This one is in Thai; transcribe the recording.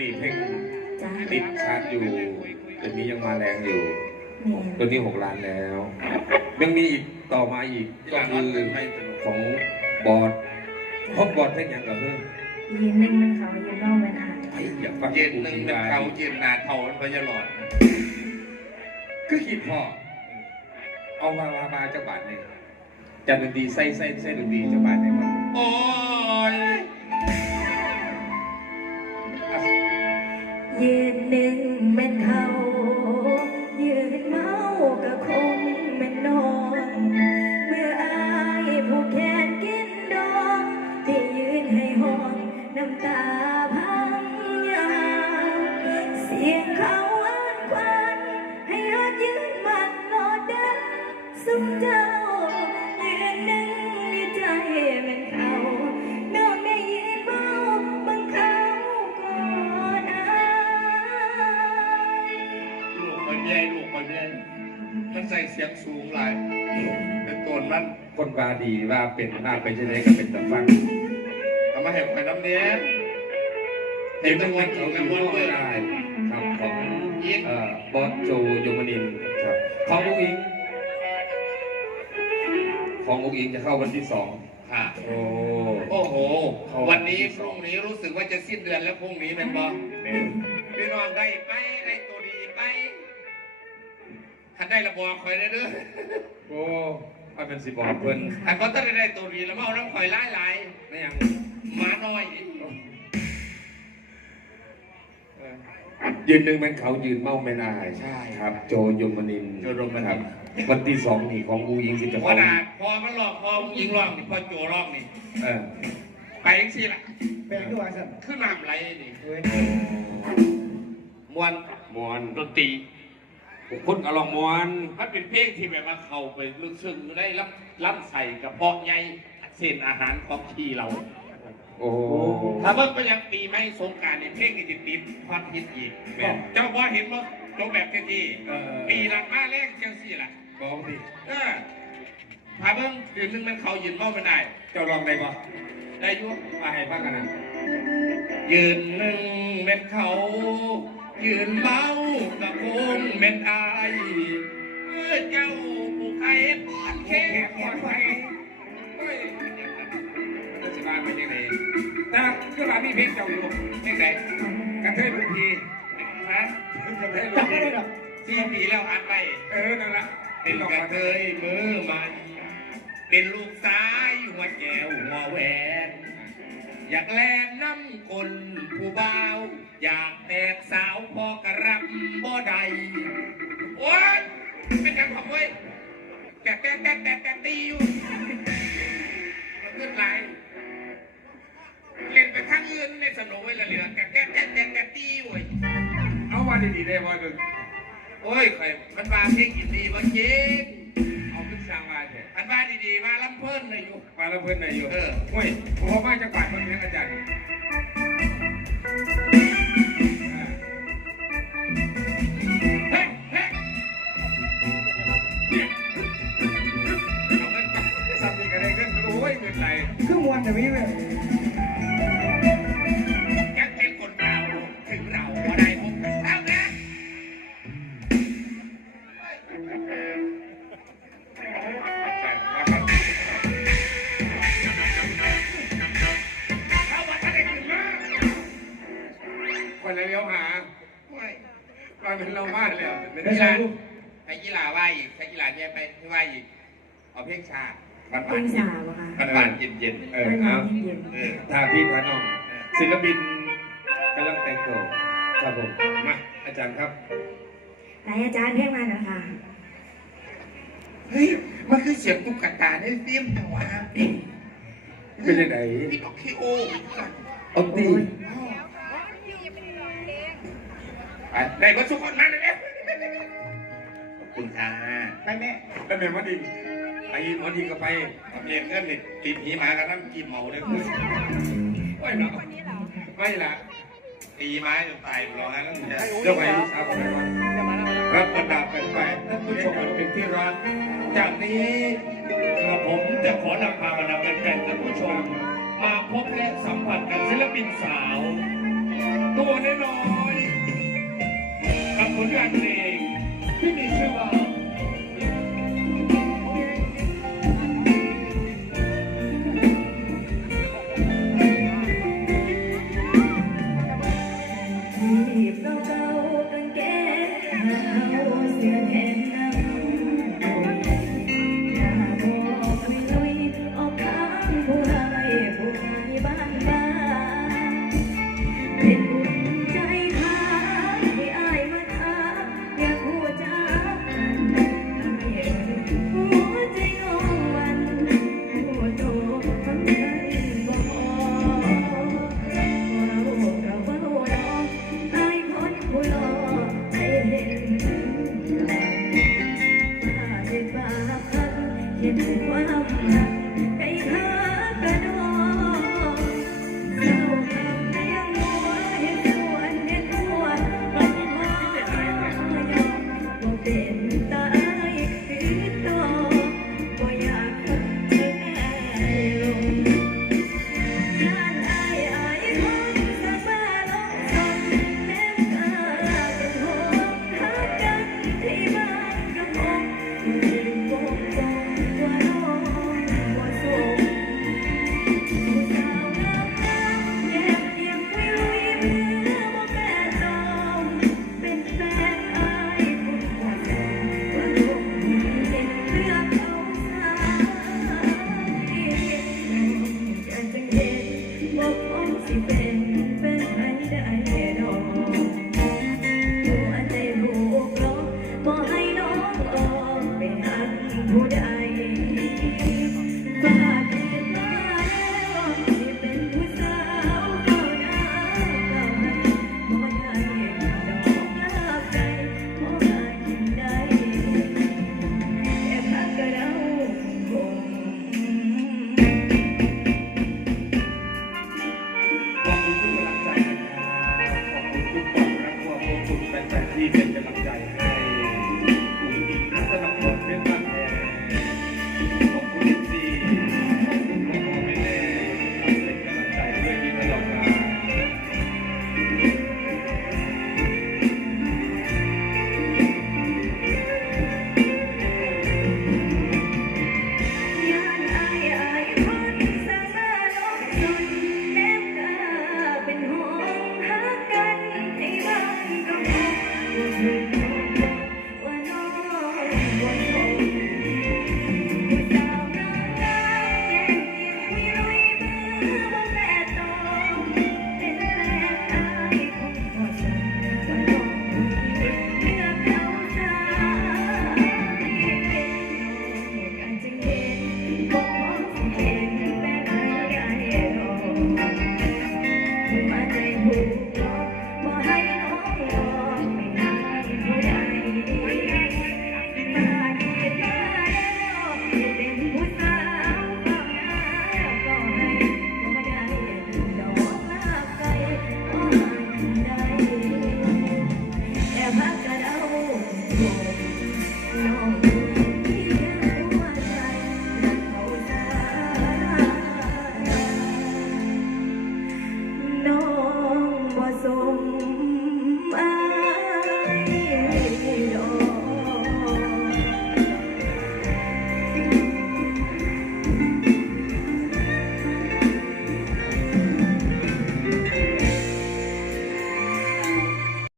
ติดชาร์จอยู่ตัวนี้ยังมาแรงอยู่แม่นตัวนี้หกล้านแล้ว ยังมีอีกต่อมาอีกก็คือของบอดพบบอดเป็นอย่างกับเพื่อนยืนหนึ่งมันเขายืนนอกมันอ่านไอ้อยากฟังเย็นกูหนึ่งทีเป็นไรเขาเย็นหนาเท่ามันพยาหลอดคือขีดพ่อเอามามามาเจ้าบาทเนี่ยจันดนตรีใส่ใส่ใส่ดนตรีเจ้าบาทเนี่ยมันโอ้ยยื เป็นเขา ลูกคนใหญ่ลูกคนใหญ่มันใส่เสียงสูงหลายเป็นตัวมันคนบาดีว่าเป็นหน้าไปจะได้ก็เป็นตะฟังทำมาเห็นไปน้ำเนี้ยเห็เห็นนตั้ตั้งงวัวันนเขาเขากักันนวัวันนเมื่เมื่ออได้ครับของยิงเอ่อบอสโจโยมนินทร์ครับของอุ้งอิง ของอุ้งอิงจะเข้าวันที่สองค่ะโอ้โอ้โห วันนี้พรุ่งนี้รู้สึกว่าจะสิ้นเดือนแล้วพรุ่งนี้เป็นบอเนี่ยพี่น้องได้ไปได้ตัวดีไป ถ้าได้ระบอกคอยได้เด้อโอ้มันเป็นสิบอกเพิ่นถ้าเขาต้องได้ตัวดีแล้วมาเอาน้ำคอยไล่ไล่ไม่ยังหมาน้อยเออยืนหนึ่งเป็นเขายืนเมาไม่นายใช่ครับ โจโยมนินทร์โจโยมนินทร์ครับวันที่สองนี่ของอุ้งอิงสิจะพอเข้าดาพอมันหลอกพอยิงหลอกนี่พอโจหลอกนี่เออไปยังสิล่ะเป็นด้วยสั่นขึ้นน้ำไหลนี่เว้ยมวนมวนดนตรี คุณอลองมวนมันเป็นเพลงที่แบบว่าเข้าไปลึกซึ้งได้ล้ำล้ำใส่กระเพาะใหญ่เส้นอาหารของที่เรา โอ้ถ้าเบิ่งไปยังปีไม่สงกรารเนี่ยเพลงนี่ติดติดฮอตฮิตอีกเจ้าพ่อเห็นมั้จงแบบแค่ที่เออปีหลังมาแรกจังสี่ล่ะบอกดิเออพาเบิ่งยืนนึงมันเขายืนเมาไม่ได้ เจ้าลองได้ปะได้อยุ่มาให้พักกันนะยืนหนึ่งเป็นเขา ยืนเมากับคงเป็นอายเมื่อเจ้าผู้ใครอันแค่ขอไฟเฮ้ยรัชบาลเป็นยังไงแต่ก็ร้านนี้เพลงเจ้าอยู่เพลงไหนกระเทยบุพีนะกระเทยบุจำไม่พีได้หรอกที่ปีแล้วอัดไปเออนั่นละเป็นกระเทยมือใหมันเป็นลูกซ้ายหัวแก้วหัวแหวน อยากแลนน้ำคนผู้บ่าว อยากแตกสาวพอกระรับบ่ได้โอ๊ยเป็นยังของเว้ยแกะแกะแกะแกะแกะตีอยู่มันขึ้นไหลเล่นไปทางอื่นในสนุกเว้ยละเหลือแกะแกะแกะแกะแกะตีอยู่เว้ยเอามาดีๆได้บ่หนึ่งโอ้ยใครมันมาเพลงกินดีว่าเจ๊เอาขึ้นสร้างมาเถอะ มันมาดีๆมาลำเพิ่นเลยอยู่ มาแล้วเพื่อนไหนอยู่เออเฮ้ยพอมาจะปาดมันเพียงอาจารย์อ่าเฮ้ยเฮ้ยเอาเงินไปสับนี่ก็ได้เงินโอ้ยเงินไหล คือมวนแต่ไม่เว้ย คนละเลี้ยวหาโอ้ยกลายเป็นเราบ้านแล้วได้ใช่ลูกให้กีฬาว่าอีกให้กีฬาเนี่ยไปที่ว่าอีกเอาเพลงชาติบ้านเพลงๆสาวอะค่ะบ้านๆเย็นเอเพอลงเอาเย็นๆเออทาพี่ทาน้องศิลปินกำลังแต่งตัวครับผมมาอาจารย์ครับๆไหนอาจารย์เพลงมาหน่อยค่ะ เฮ้ยมันคือเสียงตุ๊กตาในฟิล์มจังหวะเป็นยังไงพี่บอกคีโอเอาตีไป ได้มาทุกคนมาเลยเนี่ยขอบคุณค่ะไปแม่แล้วแม่มาดีไอ้มาดีก็ไปเรียนเงินนี่ติดหีหมากันน้ำกินเมาเลยคุณโอ้ยเนาะไม่ละตีไม้จนตายรอฮะนั่นเนี่ยเดี๋ยวไปลูกสาวผมไปวันจะมาแล้วรับบรรดาแฟนๆท่านผู้ชมอันเป็นที่รักจากนี้กระผมจะขอนำพาบรรดาแฟนๆท่านผู้ชม มาพบและสัมผัสกับศิลปินสาว ตัวน้อยๆ Exactly. ทุกคนและพวกคุณแฟนๆที่เป็นกำลังใจให้กลุ่มนักสนับสนุเป็น so